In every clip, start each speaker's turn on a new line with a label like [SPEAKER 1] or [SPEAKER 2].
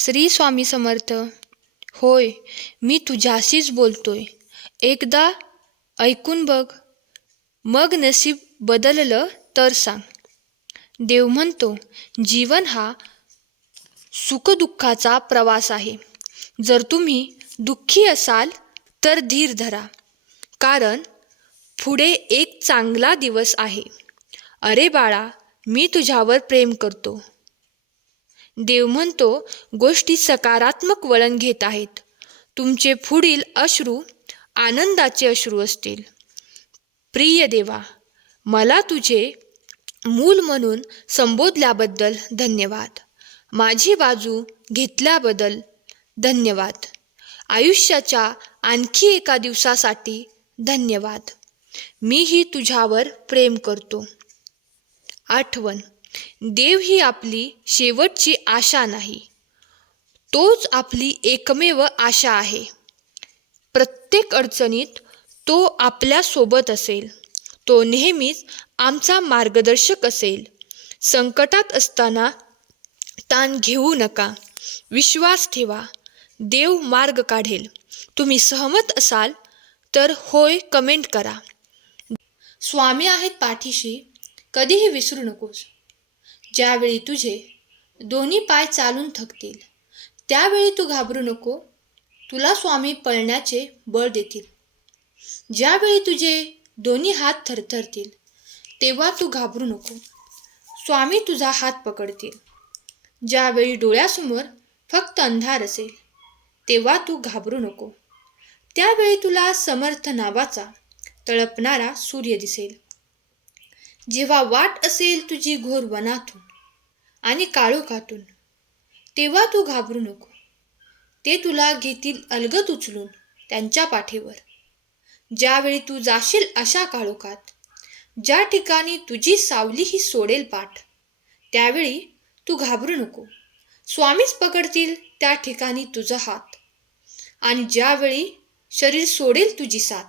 [SPEAKER 1] श्री स्वामी समर्थ होय मी तुझ्याशीच बोलतोय. एकदा ऐकून बघ मग नशीब बदललं तर सांग. देव म्हणतो जीवन हा सुखदुःखाचा प्रवास आहे. जर तुम्ही दुःखी असाल तर धीर धरा. कारण पुढे एक चांगला दिवस आहे. अरे बाळा मी तुझ्यावर प्रेम करतो. देव म्हणतो गोष्टी सकारात्मक वळण घेत आहेत. तुमचे पुढील अश्रू आनंदाचे अश्रू असतील. प्रिय देवा मला तुझे मूल म्हणून संबोधल्याबद्दल धन्यवाद. माझी बाजू घेतल्याबद्दल धन्यवाद. आयुष्याच्या आणखी एका दिवसासाठी धन्यवाद. मीही तुझ्यावर प्रेम करतो. आठवण. देव ही आपली शेवटची आशा नाही. तोच आपली एकमेव आशा आहे. प्रत्येक अडचणीत तो आपल्यासोबत असेल. तो नेहमीच आमचा मार्गदर्शक असेल. संकटात असताना ताण घेऊ नका. विश्वास ठेवा. देव मार्ग काढेल. तुम्ही सहमत असाल तर होय कमेंट करा. स्वामी आहेत पाठीशी. कधीही विसरू नकोस. ज्यावेळी तुझे दोन्ही पाय चालून थकतील त्यावेळी तू घाबरू नको. तुला स्वामी पळण्याचे बळ देतील. ज्यावेळी तुझे दोन्ही हात थरथरतील तेव्हा तू घाबरू नको. स्वामी तुझा हात पकडतील. ज्यावेळी डोळ्यासमोर फक्त अंधार असेल तेव्हा तू घाबरू नको. त्यावेळी तुला समर्थ नावाचा तळपणारा सूर्य दिसेल. जेव्हा वाट असेल तुझी घोर वनातून आणि काळोखातून तेव्हा तू घाबरू नको. ते तुला घेतील अलगत उचलून त्यांच्या पाठीवर. ज्यावेळी तू जाशील अशा काळोखात ज्या ठिकाणी तुझी सावली ही सोडेल पाठ त्यावेळी तू घाबरू नको. स्वामीच पकडतील त्या ठिकाणी तुझा हात. आणि ज्यावेळी शरीर सोडेल तुझी साथ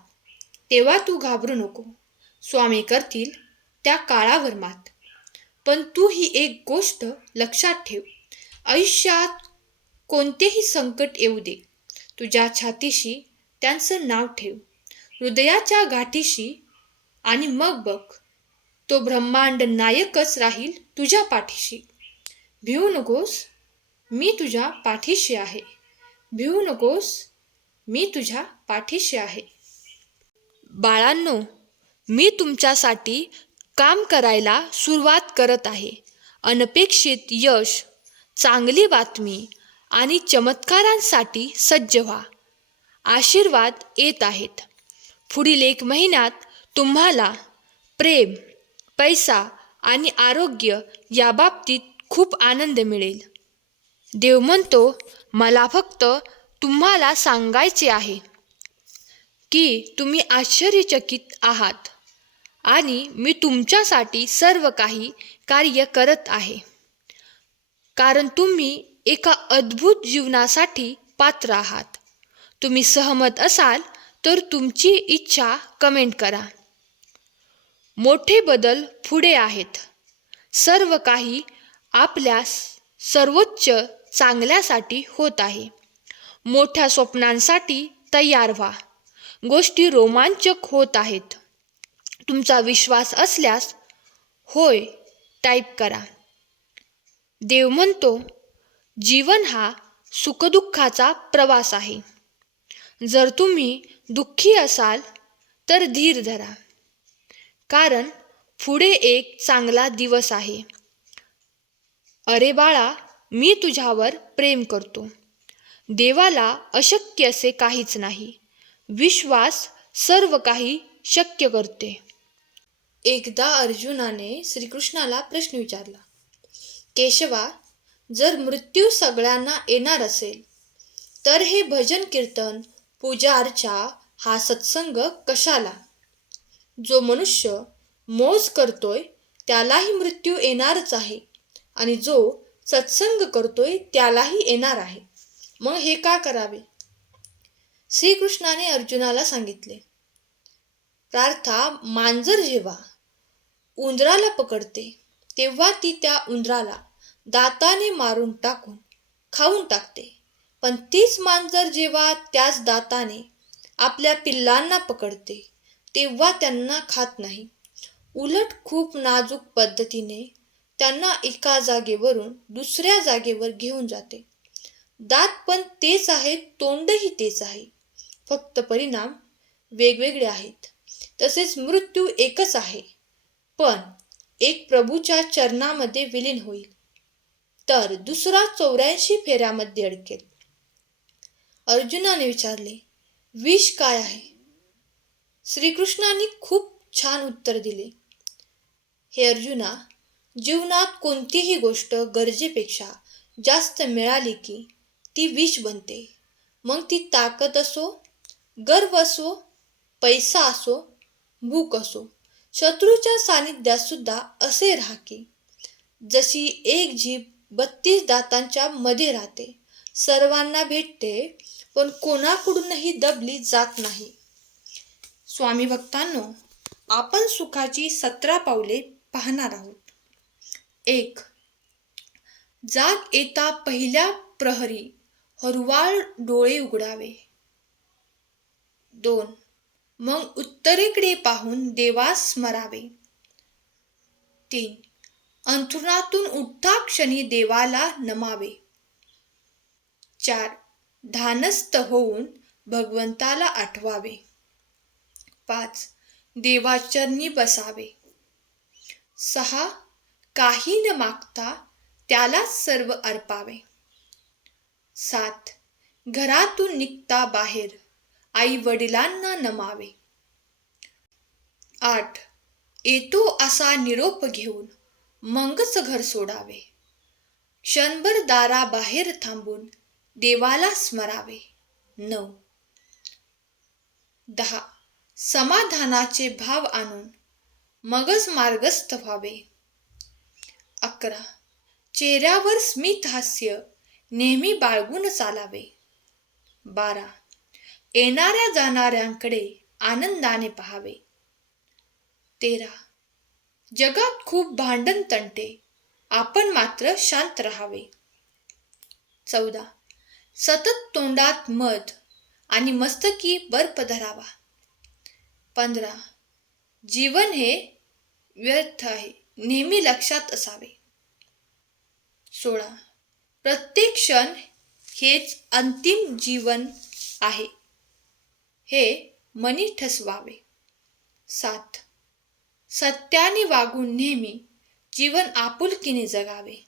[SPEAKER 1] तेव्हा तू घाबरू नको. स्वामी करतील त्या काळावर मात. पण तू ही एक गोष्ट लक्षात ठेव. आयुष्यात कोणतेही संकट येऊ दे. तुझ्या छातीशी त्यांचं नाव ठेव. हृदयाच्या गाठीशी आणि मग बघ. तो ब्रह्मांड नायकच राहील तुझ्या पाठीशी. भिवू नकोस मी तुझ्या पाठीशी आहे. भिवू नकोस मी तुझ्या पाठीशी आहे. बाळांनो मी तुमच्यासाठी काम करायला सुरुवात करत आहे. अनपेक्षित यश चांगली बातमी आणि चमत्कारांसाठी सज्ज व्हा. आशीर्वाद येत आहेत. पुढील एक महिन्यात तुम्हाला प्रेम पैसा आणि आरोग्य याबाबतीत खूप आनंद मिळेल. देव म्हणतो मला फक्त तुम्हाला सांगायचे आहे की तुम्ही आश्चर्यचकित आहात. आणि मी तुमच्यासाठी सर्व काही कार्य करत आहे. कारण तुम्ही एका अद्भुत जीवनासाठी पात्र आहात. तुम्ही सहमत असाल तर तुमची इच्छा कमेंट करा. मोठे बदल पुढे आहेत. सर्व काही आपल्या सर्वोच्च चांगल्यासाठी होत आहे. मोठ्या स्वप्नांसाठी तयार व्हा. गोष्टी रोमांचक होत आहेत. तुमचा विश्वास असल्यास होय टाईप करा. देव म्हणतो जीवन हा सुखदुःखाचा प्रवास आहे. जर तुम्ही दुःखी असाल तर धीर धरा. कारण पुढे एक चांगला दिवस आहे. अरे बाळा मी तुझ्यावर प्रेम करतो. देवाला अशक्य असे काहीच नाही. विश्वास सर्व काही शक्य करते. एकदा अर्जुनाने श्रीकृष्णाला प्रश्न विचारला केशवा जर मृत्यू सगळ्यांना येणार असेल तर हे भजन कीर्तन पूजा अर्चा हा सत्संग कशाला? जो मनुष्य मोज करतोय त्यालाही मृत्यू येणारच आहे आणि जो सत्संग करतोय त्यालाही येणार आहे. मग हे का करावे? श्रीकृष्णाने अर्जुनाला सांगितले प्रार्था मांजर जेव्हा उंदराला पकडते तेव्हा ती त्या उंदराला दाताने मारून टाकून खाऊन टाकते. पण तीच मांजर जेव्हा त्याच दाताने आपल्या पिल्लांना पकडते तेव्हा त्यांना खात नाही. उलट खूप नाजूक पद्धतीने त्यांना एका जागेवरून दुसऱ्या जागेवर घेऊन जाते. दात पण तेच आहेत तोंडही तेच आहे. फक्त परिणाम वेगवेगळे आहेत. तसेच मृत्यू एकच आहे. पण एक प्रभूच्या चरणामध्ये विलीन होईल. तर दुसरा चौऱ्याऐंशी फेऱ्यामध्ये अडकेल. अर्जुनाने विचारले विष काय आहे? श्रीकृष्णाने खूप छान उत्तर दिले हे अर्जुना जीवनात कोणतीही गोष्ट गरजेपेक्षा जास्त मिळाली की ती विष बनते. मग ती ताकद असो गर्व असो पैसा असो भूक असो. शत्रूच्या सानिध्यात सुद्धा असे राहा की जशी एक जीभ बत्तीस दातांच्या मध्ये राहते. सर्वांना भेटते पण कोणाकडूनही दबली जात नाही. स्वामी भक्तांनो आपण सुखाची सतरा पावले पाहणार आहोत. एक जाग येता पहिल्या प्रहरी हरवाळ डोळे उघडावे. दोन मग उत्तरेकडे पाहून देवास स्मरावे. तीन. अंथरुणातून उठता क्षणी देवाला नमावे. चार. धानस्थ होऊन भगवंताला आठवावे. पाच. देवाचरणी बसावे. सहा. काही न मागता त्यालाच सर्व अर्पावे. सात. घरातून निघता बाहेर. आई वडिलांना नमावे. आठ. येतो असा निरोप घेऊन मगच घर सोडावे. क्षणभर दारा बाहेर थांबून देवाला स्मरावे. नऊ. दहा. समाधानाचे भाव आणून मगच मार्गस्थ व्हावे. अकरा. चेहऱ्यावर स्मित हास्य नेहमी बाळगून चालावे. बारा. येणाऱ्या जाणाऱ्यांकडे आनंदाने पहावे. तेरा. जगात खूप भांडण तंटे. आपण मात्र शांत राहावे. चौदा. सतत तोंडात मध आणि मस्तकी बर्फ धरावा पंधरा. जीवन हे व्यर्थ आहे नेहमी लक्षात असावे. सोळा. प्रत्येक क्षण हेच अंतिम जीवन आहे. हे मनी ठसवावे. सात. सत्याने वागून नेहमी जीवन आपुलकीने जगावे.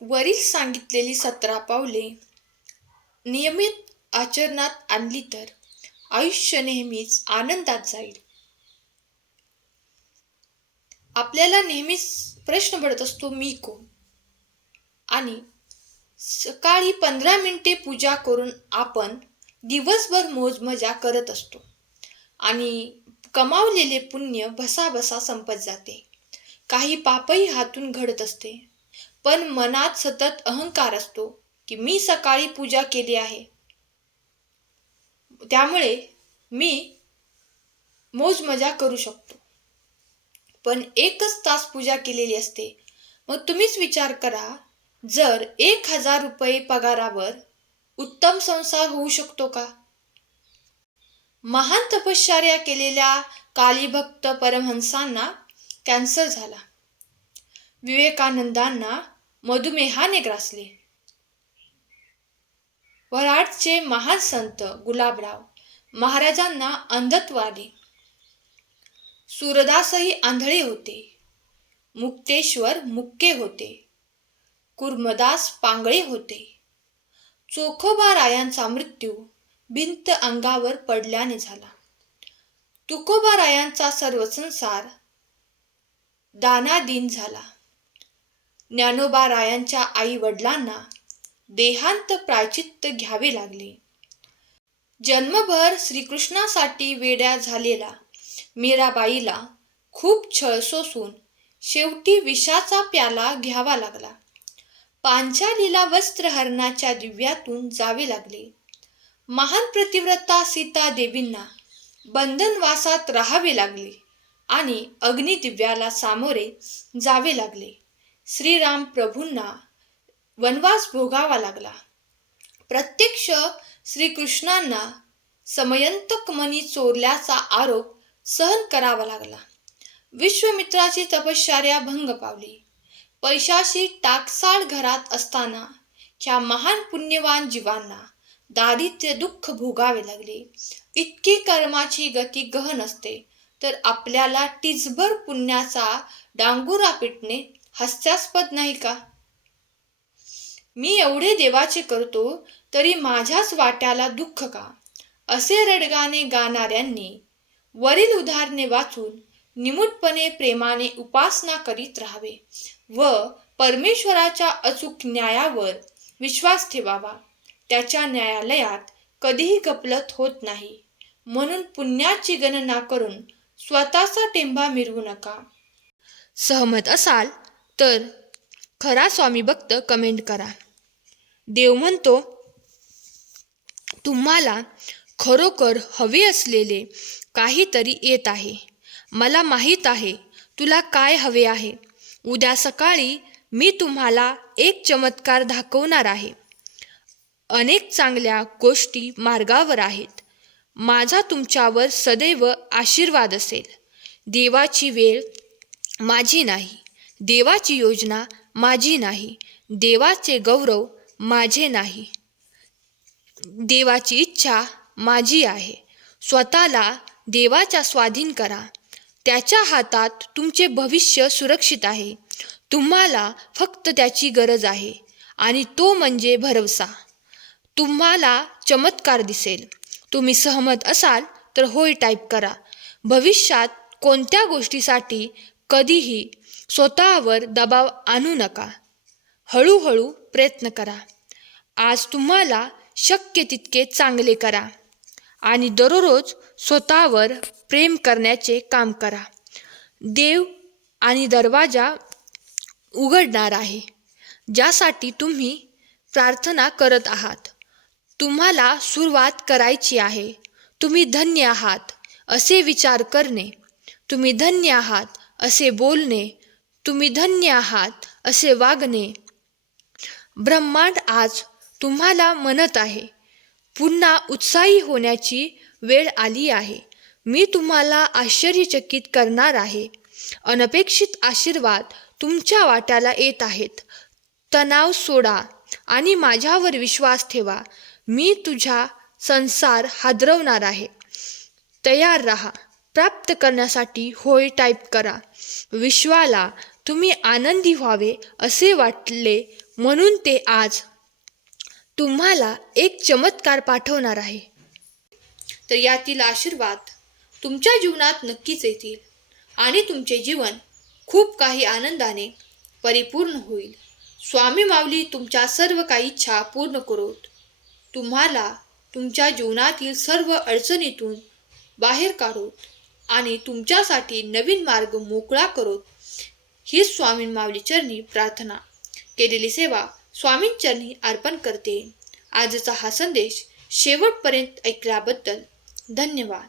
[SPEAKER 1] वरील सांगितलेली सतरा पावले नियमित आचरणात आणली तर आयुष्य नेहमीच आनंदात जाईल. आपल्याला नेहमीच प्रश्न पडत असतो मी कोण? आणि सकाळी पंधरा मिनिटे पूजा करून आपण दिवसभर मोजमजा करत असतो. आणि कमावलेले पुण्य भसाभसा संपत जाते. काही पापही हातून घडत असते. पण मनात सतत अहंकार असतो की मी सकाळी पूजा केली आहे. त्यामुळे मी मोजमजा करू शकतो. पण एकच तास पूजा केलेली असते. मग तुम्हीच विचार करा जर एक हजार रुपये पगारावर उत्तम संसार होऊ शकतो का? महान तपश्चर्या केलेल्या कालीभक्त परमहंसांना कॅन्सर झाला. विवेकानंदांना मधुमेहाने ग्रासले. वराडचे महान संत गुलाबराव महाराजांना अंधत्व आले. सूरदासही आंधळे होते. मुक्तेश्वर मुक्के होते. कुर्मदास पांगळे होते. चोखोबा रायांचा मृत्यू भिंत अंगावर पडल्याने झाला. तुकोबा रायांचा सर्व संसार दानादीन झाला. ज्ञानोबा रायांच्या आई वडिलांना देहांत प्रायचित्त घ्यावे लागले. जन्मभर श्रीकृष्णासाठी वेड्या झालेला मीराबाईला खूप छळ सोसून शेवटी विषाचा प्याला घ्यावा लागला. पांचालीला वस्त्रहरणाच्या दिव्यातून जावे लागले. महान प्रतिव्रता सीता देवींना बंधनवासात राहावे लागले आणि अग्निदिव्याला सामोरे जावे लागले. श्रीराम प्रभूंना वनवास भोगावा लागला. प्रत्यक्ष श्रीकृष्णांना समयंतक मनी चोरल्याचा आरोप सहन करावा लागला. विश्वमित्राची तपश्चर्या भंग पावली. पैशाशी टाकसाळ घरात असताना ह्या महान पुण्यवान जीवांना दारिद्र्य दुःख भोगावे लागले. इतकी कर्माची गती गहन असते तर आपल्याला टिचभर पुण्याचा डांगुरा पिटणे हास्यास्पद नाही का? मी एवढे देवाचे करतो तरी माझ्याच वाट्याला दुःख का? असे रडगाणे गाणाऱ्यांनी वरील उदाहरणे वाचून निमूटपणे प्रेमाने उपासना करीत राहावे. व परमेश्वराच्या अचूक न्यायावर विश्वास ठेवावा. त्याच्या न्यायालयात कधीही गपलत होत नाही. म्हणून पुण्याची गणना करून स्वतःचा टेंबा मिरवू नका. सहमत असाल तर खरा स्वामी भक्त कमेंट करा. देव म्हणतो तुम्हाला खरोखर हवे असलेले काहीतरी येत आहे. मला माहीत आहे तुला काय हवे आहे. उद्या सकाळी मी तुम्हाला एक चमत्कार दाखवणार आहे. अनेक चांगल्या गोष्टी मार्गावर आहेत. माझा तुमच्यावर सदैव आशीर्वाद असेल. देवाची वेळ माझी नाही. देवाची योजना माझी नाही. देवाचे गौरव माझे नाही. देवाची इच्छा माझी आहे. स्वतःला देवाच्या स्वाधीन करा. त्याच्या हातात तुमचे भविष्य सुरक्षित आहे. तुम्हाला फक्त त्याची गरज आहे आणि तो म्हणजे भरवसा. तुम्हाला चमत्कार दिसेल. तुम्ही सहमत असाल तर होय टाईप करा. भविष्यात कोणत्या गोष्टीसाठी कधीही स्वतःवर दबाव आणू नका. हळूहळू प्रयत्न करा. आज तुम्हाला शक्य तितके चांगले करा आणि दररोज स्वतःवर प्रेम करण्याचे काम करा. देव आणि दरवाजा उघडणार आहे ज्यासाठी तुम्ही प्रार्थना करत आहात. तुम्हाला सुरुवात करायची आहे. तुम्ही धन्य आहात असे विचार करणे. तुम्ही धन्य आहात असे बोलणे. तुम्ही धन्य आहात असे वागणे. ब्रह्मांड आज तुम्हाला म्हणत आहे पुन्हा उत्साही होण्याची वेळ आली आहे. मी तुम्हाला आश्चर्यचकित करणार आहे. अनपेक्षित आशीर्वाद तुमच्या वाट्याला येत आहेत. तणाव सोडा आणि माझ्यावर विश्वास ठेवा. मी तुझा संसार हादरवणार आहे. तयार राहा. प्राप्त करण्यासाठी होय टाईप करा. विश्वाला तुम्ही आनंदी व्हावे असे वाटले म्हणून ते आज तुम्हाला एक चमत्कार पाठवणार आहे. तर यातील आशीर्वाद तुमच्या जीवनात नक्कीच येतील आणि तुमचे जीवन खूप काही आनंदाने परिपूर्ण होईल. स्वामी माऊली तुमच्या सर्व काही इच्छा पूर्ण करोत. तुम्हाला तुमच्या जीवनातील सर्व अडचणीतून बाहेर काढोत आणि तुमच्यासाठी नवीन मार्ग मोकळा करोत. ही स्वामी माऊली चरणी प्रार्थना. केलेली सेवा स्वामींचरणी अर्पण करते. आजचा हा संदेश शेवटपर्यंत ऐकल्याबद्दल धन्यवाद.